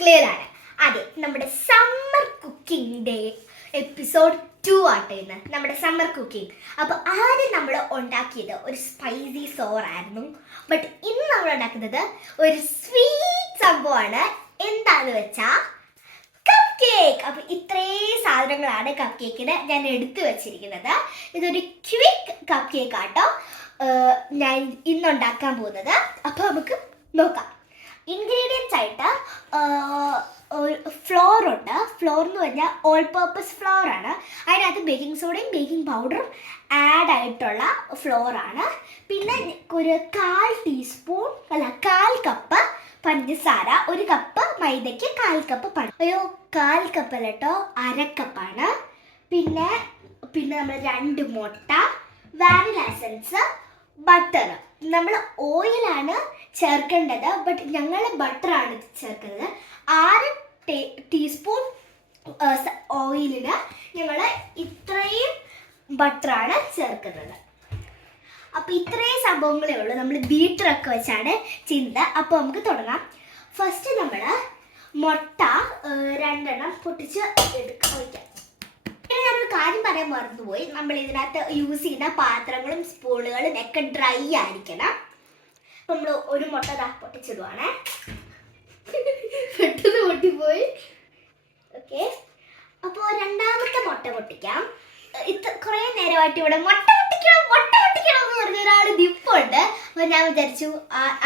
Clear ആണ് അതെ നമ്മുടെ summer cooking day episode two ആട്ടെ ഇന്ന്. നമ്മുടെ സമ്മർ കുക്കിംഗ് അപ്പോൾ ആദ്യം നമ്മൾ ഉണ്ടാക്കിയത് ഒരു സ്പൈസി സോറായിരുന്നു ബട്ട് ഇന്ന് നമ്മൾ ഉണ്ടാക്കുന്നത് ഒരു സ്വീറ്റ് സംഭവമാണ്. എന്താന്ന് വെച്ചാൽ കപ്പ് കേക്ക് അപ്പൊ ഇത്രയും സാധനങ്ങളാണ് കപ്പ് കേക്കിന് ഞാൻ എടുത്തു വെച്ചിരിക്കുന്നത്. ഇതൊരു ക്വിക്ക് കപ്പ് കേക്ക് ആട്ടോ ഞാൻ ഇന്നുണ്ടാക്കാൻ പോകുന്നത്. അപ്പോൾ നമുക്ക് നോക്കാം. ഇൻഗ്രീഡിയൻസ് ആയിട്ട് ഫ്ലോർ ഉണ്ട്. ഫ്ലോർ എന്ന് പറഞ്ഞാൽ ഓൾ പർപ്പസ് ഫ്ലോർ ആണ്. അതിനകത്ത് ബേക്കിംഗ് സോഡയും ബേക്കിംഗ് പൗഡറും ആഡ് ആയിട്ടുള്ള ഫ്ലോർ ആണ്. പിന്നെ ഒരു കാൽ ടീസ്പൂൺ അല്ല കാൽ കപ്പ് പഞ്ചസാര ഒരു കപ്പ് മൈദയ്ക്ക് കാൽ കപ്പ് പഴം അയ്യോ കാൽ കപ്പ് അല്ല കേട്ടോ അര കപ്പാണ് പിന്നെ പിന്നെ നമ്മൾ രണ്ട് മുട്ട വാനില എസൻസ് ബട്ടർ നമ്മൾ ഓയിലാണ് ചേർക്കേണ്ടത് ബട്ട് ഞങ്ങൾ ബട്ടറാണ് ചേർക്കുന്നത്. ആറ് ടേ- ടീസ്പൂൺ ഓയിലിന് ഞങ്ങൾ ഇത്രയും ബട്ടറാണ് ചേർക്കുന്നത്. അപ്പോൾ ഇത്രയും സംഭവങ്ങളേ ഉള്ളൂ. നമ്മൾ ബീറ്ററൊക്കെ വെച്ചാണ് ചിന്ത അപ്പോൾ നമുക്ക് തുടങ്ങാം. ഫസ്റ്റ് നമ്മൾ മുട്ട രണ്ടെണ്ണം പൊട്ടിച്ച് എടുക്കാൻ വയ്ക്കാം ഞാനൊരു കാര്യം പറയാൻ മറന്നുപോയി. നമ്മൾ ഇതിനകത്ത് യൂസ് ചെയ്യുന്ന പാത്രങ്ങളും സ്പൂണുകളും ഒക്കെ ഡ്രൈ ആയിരിക്കണം. നമ്മൾ ഒരു മുട്ട ദാ പൊട്ടിച്ചിടുവാണേ പെട്ടെന്ന് പൊട്ടിപ്പോയി. ഓക്കെ അപ്പോൾ രണ്ടാമത്തെ മുട്ട പൊട്ടിക്കാം. ഇത് കുറേ നേരമായിട്ട് ഇവിടെ മുട്ട പൊട്ടിക്കണം മുട്ട പൊട്ടിക്കണം എന്ന് പറഞ്ഞ ഒരാൾ നിപ്പുണ്ട്. അപ്പോൾ ഞാൻ വിചാരിച്ചു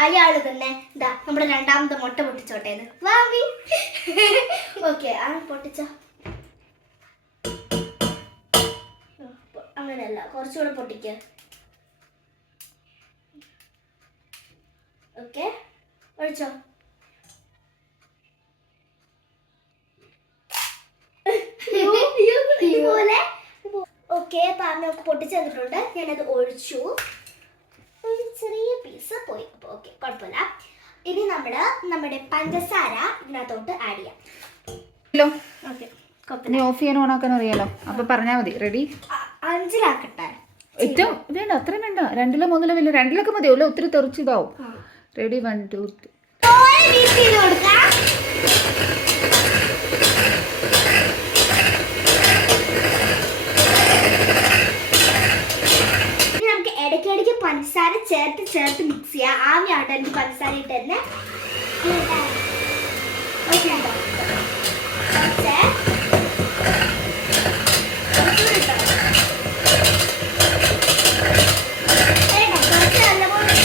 അയാൾ തന്നെ ഇതാ നമ്മുടെ രണ്ടാമത്തെ മുട്ട പൊട്ടിച്ചോട്ടെ വാവി ഓക്കെ ആ പൊട്ടിച്ചോ. അങ്ങനെയല്ല. കുറച്ചുകൂടെ പൊട്ടിക്ക്. ഓക്കെ ഒഴിച്ചോ. ഇതുപോലെ. ഓക്കെ പറഞ്ഞ പൊട്ടിച്ച് തന്നിട്ടുണ്ട് ഞാനത് ഒഴിച്ചു. ഒരു ചെറിയ പീസ് പോയി. അപ്പോൾ ഓക്കെ കുഴപ്പമില്ല. ഇനി നമ്മൾ നമ്മുടെ പഞ്ചസാര ഇതിനകത്തോട്ട് ആഡ് ചെയ്യാം. ഹലോ. ഓക്കെ ഓഫ് ചെയ്യാൻ ഓണാക്കാൻ അറിയാലോ. അപ്പൊ പറഞ്ഞാൽ മതി. റെഡി അഞ്ചിലാക്കട്ടെ ഏറ്റവും വേണ്ട അത്രയും വേണ്ട. രണ്ടിലോ മൂന്നിലോ വലിയ രണ്ടിലൊക്കെ മതിയല്ലോ ഒത്തിരി തെറിച്ചിതാവും റെഡി വൺ ടു ത്രീ നമുക്ക് ഇടയ്ക്കിടയ്ക്ക് പഞ്ചസാര ചേർത്ത് ചേർത്ത് മിക്സ് ചെയ്യാം. ആവിയാട്ടോ എനിക്ക് പഞ്ചസാര ഇട്ട് തന്നെ ഓക്കെ ഉണ്ടോ? കുറച്ച്. കുറച്ചുകൂടി ഇട്ടോ? വേണ്ട, കുറച്ച് നല്ലപോലെ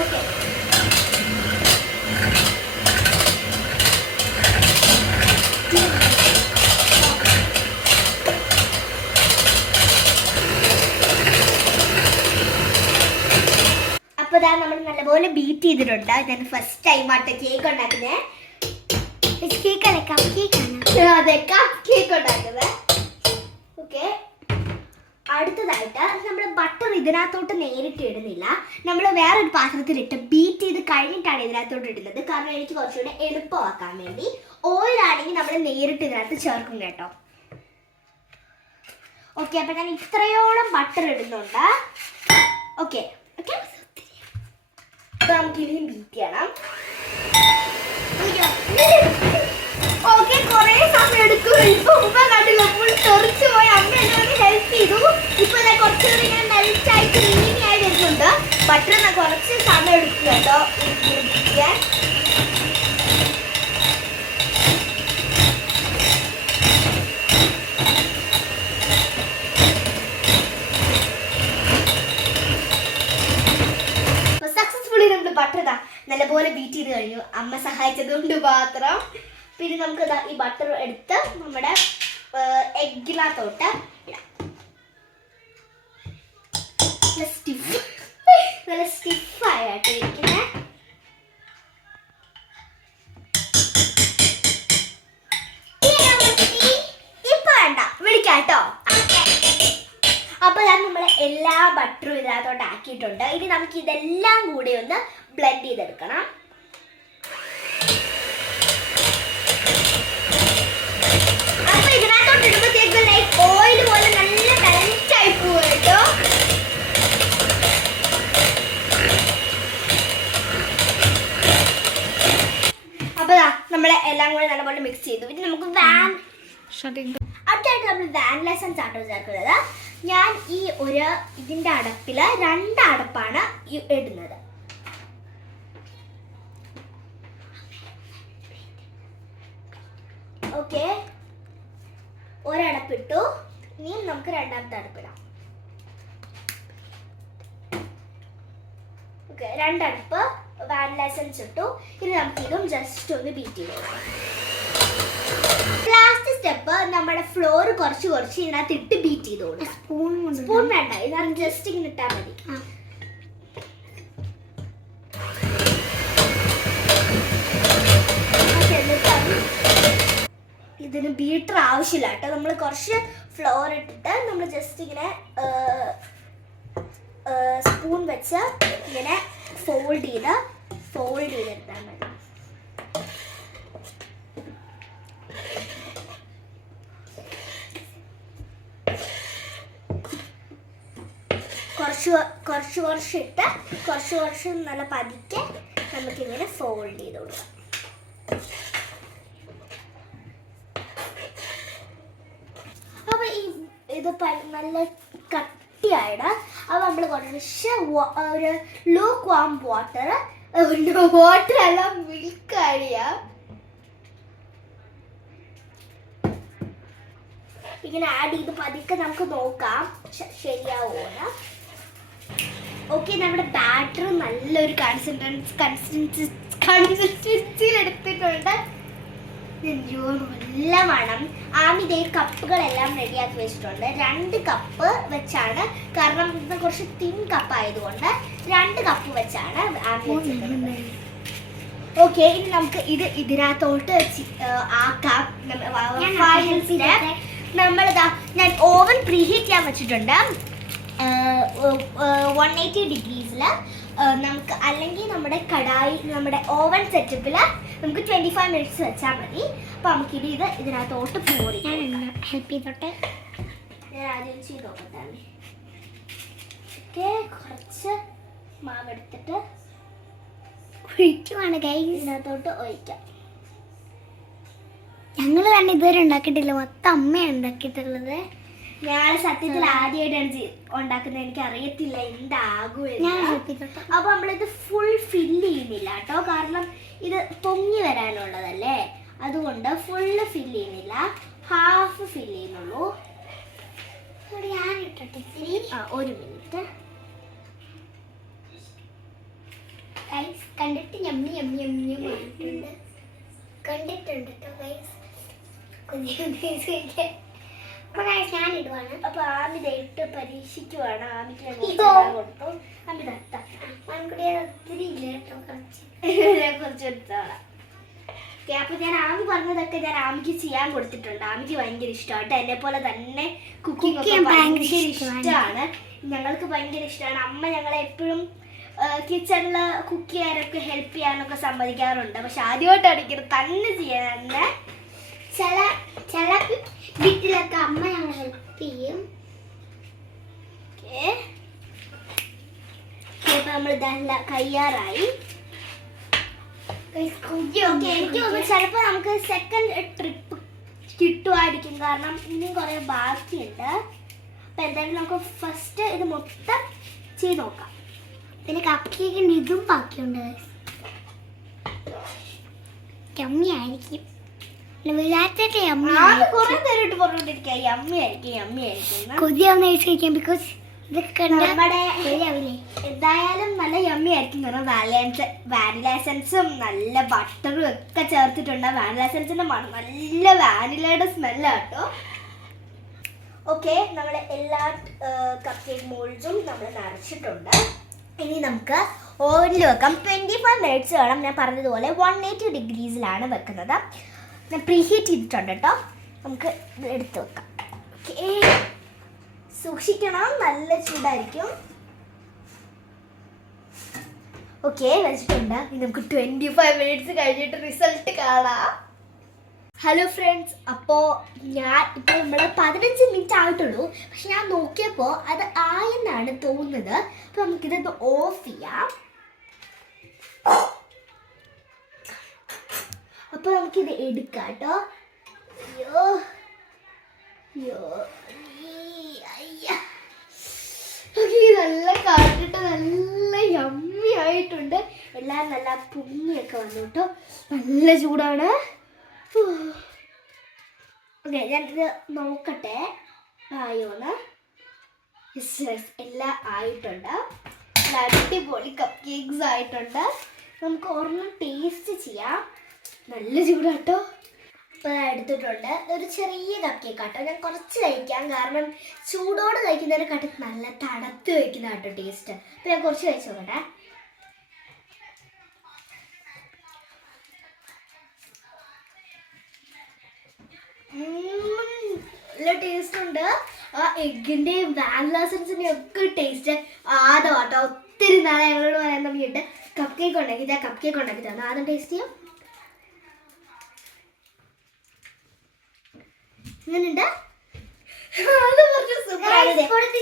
ഓക്കെ അപ്പൊ ഇതാ നമ്മൾ നല്ലപോലെ ബീറ്റ് ചെയ്തിട്ടുണ്ട് ഞാൻ ഫസ്റ്റ് ടൈം ആട്ടോ കേക്ക് ഉണ്ടാക്കുന്നത് കേക്ക് അല്ലേ? കപ്പ് കേക്ക് അതെ കപ്പ് കേക്ക് ഉണ്ടാക്കുന്നത്. ഓക്കെ അടുത്തതായിട്ട് നമ്മൾ ബട്ടർ ഇതിനകത്തോട്ട് നേരിട്ട് ഇടുന്നില്ല. നമ്മൾ വേറൊരു പാത്രത്തിലിട്ട് ബീറ്റ് ചെയ്ത് കഴിഞ്ഞിട്ടാണ് ഇതിനകത്തോട്ട് ഇടുന്നത്. കാരണം എനിക്ക് കുറച്ചുകൂടെ എളുപ്പമാക്കാൻ വേണ്ടി. ഓയിൽ ആണെങ്കിൽ നമ്മൾ നേരിട്ട് ഇതിനകത്ത് ചേർക്കും കേട്ടോ. ഓക്കെ അപ്പം ഞാൻ ഇത്രയോളം ബട്ടർ ഇടുന്നുണ്ട്. ഓക്കെ ഓക്കെ അപ്പം നമുക്ക് ഇനിയും ബീറ്റ് ചെയ്യണം. ഓക്കെ കുറേ സമയം എടുക്കും ഇപ്പൊ കണ്ടില്ല ഫുൾ തെറിച്ചു അമ്മ എന്നോട് ഹെൽപ്പ് ചെയ്തു. ഇപ്പൊ കുറച്ചുകൂടി ഇങ്ങനെ മെൽറ്റ് ആയി ക്രീമി ആയി വരുന്നുണ്ട്. ബട്ടർ കുറച്ച് സമയം എടുക്കും കേട്ടോ. ചെയ്യാൻ സക്സസ്ഫുള്ളി നമ്മൾ ബട്ടർ ഇതാ നല്ലപോലെ ബീറ്റ് ചെയ്ത് കഴിഞ്ഞു. അമ്മ സഹായിച്ചത് കൊണ്ട് മാത്രം. പിന്നെ നമുക്ക് ഈ ബട്ടർ എടുത്ത് നമ്മുടെ എഗ്ഗിനകത്തോട്ട് ഇടാം. നല്ല സ്റ്റിഫ് നല്ല സ്റ്റിഫായിട്ട് ഇരിക്കുന്നത് ഇപ്പൊ വേണ്ട വിളിക്കാം കേട്ടോ. അപ്പോൾ ഞാൻ നമ്മൾ എല്ലാ ബട്ടറും ഇതിനകത്തോട്ട് ആക്കിയിട്ടുണ്ട്. ഇനി നമുക്ക് ഇതെല്ലാം കൂടി ഒന്ന് ബ്ലെൻഡ് ചെയ്തെടുക്കണം. അപ്പോൾ ഇതിനകത്തോട്ട് ഇടുമ്പോഴത്തേക്ക് ലൈക്ക് ഓയിൽ പോലെ നല്ല കറക്റ്റ് ആയി പോകും കേട്ടോ. എല്ലാം കൂടി നല്ലപോലെ മിക്സ് ചെയ്തു. പിന്നെ നമുക്ക് വാൻ അടുത്തായിട്ട് നമ്മൾ വാൻ ലെസൺസ് ആട്ടോ ചേർക്കുന്നത്. ഞാൻ ഈ ഒരു ഇതിന്റെ അടപ്പിൽ രണ്ട് അടപ്പാണ് ഇടുന്നത്. ഓക്കെ ഒരടപ്പിട്ടു. ഇനി നമുക്ക് രണ്ടാമത്തെ അടപ്പിടാം. ഓക്കെ രണ്ടടപ്പ് വാനില എസൻസ് ഇട്ടു. ഇനി നമുക്ക് ഇതും ജസ്റ്റ് ഒന്ന് ബീറ്റ് ചെയ്തു സ്റ്റെപ്പ് നമ്മുടെ ഫ്ലോർ കുറച്ച് കുറച്ച് ഇതിനകത്ത് ഇട്ട് ബീറ്റ് ചെയ്ത് കൊടുക്കാം സ്പൂൺ സ്പൂൺ വേണ്ട ഇതാണ് ജസ്റ്റ് ഇങ്ങനെ ഇട്ടാൽ മതി. ഇതിന് ബീറ്റർ ആവശ്യമില്ല കേട്ടോ. നമ്മൾ കുറച്ച് ഫ്ലോർ ഇട്ടിട്ട് നമ്മൾ ജസ്റ്റ് ഇങ്ങനെ സ്പൂൺ വെച്ച് ഇങ്ങനെ ഫോൾഡ് ചെയ്ത് ഫോൾഡ് ചെയ്തെടുത്താൽ മതി. കുറച്ച് കുറച്ച് കുറച്ച് ഇട്ട് കുറച്ച് കുറച്ച് നല്ല പതിക്കെ നമുക്കിങ്ങനെ ഫോൾഡ് ചെയ്ത് കൊടുക്കാം. അപ്പൊ ഈ ഇത് നല്ല കട്ടിയായിട. അപ്പൊ നമ്മൾ കുറച്ച് ഒരു ലൂക്ക് വാം വാട്ടർ വാട്ടർ അല്ല മിൽക്ക് അഴിയ ഇങ്ങനെ ആഡ് ചെയ്ത് പതുക്കെ നമുക്ക് നോക്കാം. ശരിയാവൂല ഓക്കെ നമ്മുടെ ബാറ്റർ നല്ലൊരു കൺസിസ്റ്റൻസ് കൺസിസ്റ്റൻസി കൺസിസ്റ്റൻസിയിൽ എടുത്തിട്ടുണ്ട്. അയ്യോ നല്ല മണം ആമിതേ കപ്പുകളെല്ലാം റെഡിയാക്കി വെച്ചിട്ടുണ്ട്. രണ്ട് കപ്പ് വെച്ചാണ് കാരണം ഇത് കുറച്ച് തിൻ കപ്പ് ആയതുകൊണ്ട് രണ്ട് കപ്പ് വെച്ചാണ് ആമി ഓക്കെ ഇനി നമുക്ക് ഇത് ഇതിനകത്തോട്ട് ആക്കാം. നമ്മൾ ഞാൻ ഓവൻ പ്രീഹീറ്റ് ചെയ്യാൻ വെച്ചിട്ടുണ്ട്. വൺ എയ്റ്റി ഡിഗ്രീസിൽ നമുക്ക് അല്ലെങ്കിൽ നമ്മുടെ കടായി നമ്മുടെ ഓവൻ സെറ്റപ്പിൽ നമുക്ക് ട്വന്റി ഫൈവ് മിനിറ്റ്സ് വെച്ചാൽ മതി. അപ്പോൾ നമുക്കിത് ഇത് ഇതിനകത്തോട്ട് പോയി ഞാൻ ഹെൽപ്പ് ചെയ്തോട്ടെ? ഞാൻ ആദ്യം ചെയ്ത് നോക്കട്ടെ ഓക്കെ കുറച്ച് മാവ് എടുത്തിട്ട് ഒഴിക്കുവാണ് കൈ ഇതിനകത്തോട്ട് ഒഴിക്കാം. ഞങ്ങൾ തന്നെ ഇതുവരെ ഉണ്ടാക്കിയിട്ടില്ല. മൊത്തം അമ്മയാണ് ഉണ്ടാക്കിയിട്ടുള്ളത്. ഞാൻ സത്യത്തിൽ ആദ്യമായിട്ടാണ് ഉണ്ടാക്കുന്നത്. എനിക്ക് അറിയത്തില്ല എന്താകും എന്താകുമെന്ന് അപ്പൊ നമ്മളിത് ഫുൾ ഫില്ല് ചെയ്യുന്നില്ല കേട്ടോ. കാരണം ഇത് പൊങ്ങി വരാനുള്ളതല്ലേ? അതുകൊണ്ട് ഫുള്ള് ഫില്ല് ചെയ്യുന്നില്ല. ഹാഫ് ഫില്ല് ചെയ്യുന്നുള്ളൂ. ഇവിടെ ഞാൻ ഇട്ടോട്ടെ ആ ഒരു മിനിറ്റ് ഗൈസ് കണ്ടിട്ട് ഞമ്മി ഞമ്മി ഞമ്മി കണ്ടിട്ടുണ്ട് കേട്ടോ ഗൈസ് ഗൈസ് ഞാൻ ഇടുവാണ് അപ്പൊ ആമിത ഇട്ട് പരീക്ഷിക്കുവാണ്. ആമിക്ക് ഞാൻ ഇതോ? കുറച്ച് കൊടുത്തു. ആമിത ഇട്ടാ. മൺകുടി ഒത്തിരി ഇല്ല? കേട്ടോ കുറച്ച്. ഞാൻ കുറച്ച് എടുത്തോളാം. അപ്പൊ ഞാൻ ആമി പറഞ്ഞതൊക്കെ ഞാൻ ആമിക്ക് ചെയ്യാൻ കൊടുത്തിട്ടുണ്ട്. ആമിക്ക് ഭയങ്കര ഇഷ്ടമാണ് എന്നെ പോലെ തന്നെ കുക്കിംഗ് ഒക്കെ ഭയങ്കര ഇഷ്ടമാണ്. ഇഷ്ടമാണ്. ഞങ്ങൾക്ക് ഭയങ്കര ഇഷ്ടമാണ്. അമ്മ ഞങ്ങളെ എപ്പോഴും കിച്ചണിൽ കുക്ക് ചെയ്യാനൊക്കെ ഹെൽപ്പ് ചെയ്യാനൊക്കെ സമ്മതിക്കാറുണ്ട്. പക്ഷെ ആദ്യമായിട്ടാണ് ഇങ്ങനെ തന്നെ ചെയ്യാൻ. ചില ചില വീട്ടിലൊക്കെ അമ്മ ഞങ്ങൾ ഹെൽപ്പ് ചെയ്യും. ഓക്കെ അപ്പൊ നമ്മൾ ഇതല്ല കയ്യാറായി. ഓക്കെ എനിക്ക് തോന്നുന്നു ചിലപ്പോൾ നമുക്ക് സെക്കൻഡ് ട്രിപ്പ് കിട്ടുമായിരിക്കും. കാരണം ഇനിയും കുറേ ബാക്കിയുണ്ട്. അപ്പം എന്തായാലും നമുക്ക് ഫസ്റ്റ് ഇത് മൊത്തം ചെയ്ത് നോക്കാം. പിന്നെ കപ്പ് കേക്കിന്റെ ഇതും ബാക്കിയുണ്ട് യമ്മി കൊതിയാവുന്ന ബിക്കോസ് നമ്മുടെ എന്തായാലും നല്ല യമ്മി ആയിരിക്കും വാനില വാനില എസൻസും നല്ല ബട്ടറും ഒക്കെ ചേർത്തിട്ടുണ്ട്. വാനില എസൻസിന്റെ മണം നല്ല വാനിലയുടെ സ്മെല്ലാട്ടോ ഓക്കെ നമ്മൾ എല്ലാ കപ്പ് കേക്ക് നമ്മൾ നിറച്ചിട്ടുണ്ട് ഇനി നമുക്ക് ഓവനിൽ വെക്കാം. ട്വന്റി ഫൈവ് മിനിറ്റ്സ് വേണം. ഞാൻ പറഞ്ഞതുപോലെ വൺ എയ്റ്റി ഡിഗ്രീസിലാണ് വെക്കുന്നത്. ഞാൻ പ്രീഹീറ്റ് ചെയ്തിട്ടുണ്ട് കേട്ടോ. നമുക്ക് എടുത്ത് വെക്കാം. ഓക്കേ സൂക്ഷിക്കണം. നല്ല ചൂടായിരിക്കും. ഓക്കെ വെച്ചിട്ടുണ്ട്. നമുക്ക് ട്വന്റി ഫൈവ് മിനിറ്റ്സ് കഴിഞ്ഞിട്ട് റിസൾട്ട് കാണാം. ഹലോ ഫ്രണ്ട്സ് അപ്പോൾ ഞാൻ ഇപ്പോൾ നമ്മൾ പതിനഞ്ച് മിനിറ്റ് ആയിട്ടുള്ളൂ. പക്ഷെ ഞാൻ നോക്കിയപ്പോൾ അത് ആയെന്നാണ് തോന്നുന്നത്. അപ്പോൾ നമുക്കിതൊന്ന് ഓഫ് ചെയ്യാം. അപ്പോൾ നമുക്ക് നമുക്കിത് എടുക്കാം കേട്ടോ അയ്യോ. അയ്യോ. നല്ല കാട്ടിട്ട് നല്ല യമ്മി ആയിട്ടുണ്ട്. എല്ലാം നല്ല പുങ്ങിയൊക്കെ വന്നു കേട്ടോ നല്ല ചൂടാണ്. ഓക്കെ ഞാനിത് നോക്കട്ടെ. ആയോന്ന്. എല്ലാം ആയിട്ടുണ്ട്. അടിപൊളി കപ്പ് കേക്ക്സ് ആയിട്ടുണ്ട്. നമുക്ക് ഒരെണ്ണം ടേസ്റ്റ് ചെയ്യാം. നല്ല ചൂടാട്ടോ. ഇപ്പോൾ എടുത്തിട്ടുണ്ട്. ഒരു ചെറിയ കപ്പ് കേക്ക് ആട്ടോ. ഞാൻ കുറച്ച് കഴിക്കാം. കാരണം ചൂടോട് കഴിക്കുന്നതിനെക്കാട്ടും നല്ല തണുത്ത് കഴിക്കുന്ന കേട്ടോ ടേസ്റ്റ് അപ്പോൾ ഞാൻ കുറച്ച് കഴിച്ചു നോക്കട്ടെ. നല്ല ടേസ്റ്റ് ഉണ്ട്. ആ എഗിന്റെയും വാനില സെൻസിന്റെയും ഒക്കെ ടേസ്റ്റ് ആദ്യം കേട്ടോ ഒത്തിരി നാളെ ഞങ്ങളോട് പറയാൻ തുടങ്ങിയിട്ട് കപ്പ് കേക്ക് ഉണ്ടാക്കി ഇതാ കപ്പ് കേക്ക് ഉണ്ടാക്കി തന്നെ ആദ്യം ടേസ്റ്റ് ചെയ്യാം. ഇത്.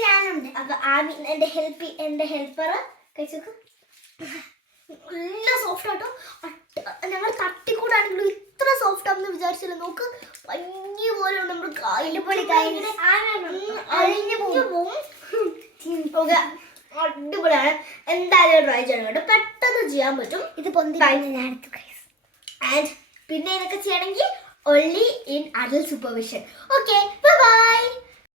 ഞാനുണ്ട്. അപ്പൊ ആമി എന്റെ ഹെൽപ്പ് എന്റെ ഹെൽപ്പർ കഴിച്ചോക്ക് നല്ല സോഫ്റ്റ് ആട്ടോ. ഞങ്ങൾ തട്ടിക്കൂടാണെങ്കിലും ഇത്ര സോഫ്റ്റ് ആണെന്ന് വിചാരിച്ചില്ല. നോക്ക് പഞ്ഞി പോലെ കായിൽ കഴിഞ്ഞ് അഴിഞ്ഞു പോകും. അടിപൊളിയാണ്. എന്തായാലും ട്രൈ ചെയ്യണം കേട്ടോ. പെട്ടെന്ന് ചെയ്യാൻ പറ്റും. ഇത് പൊന്തി ആൻഡ് പിന്നെ ഇതൊക്കെ ചെയ്യണമെങ്കിൽ only in adult supervision. Okay bye bye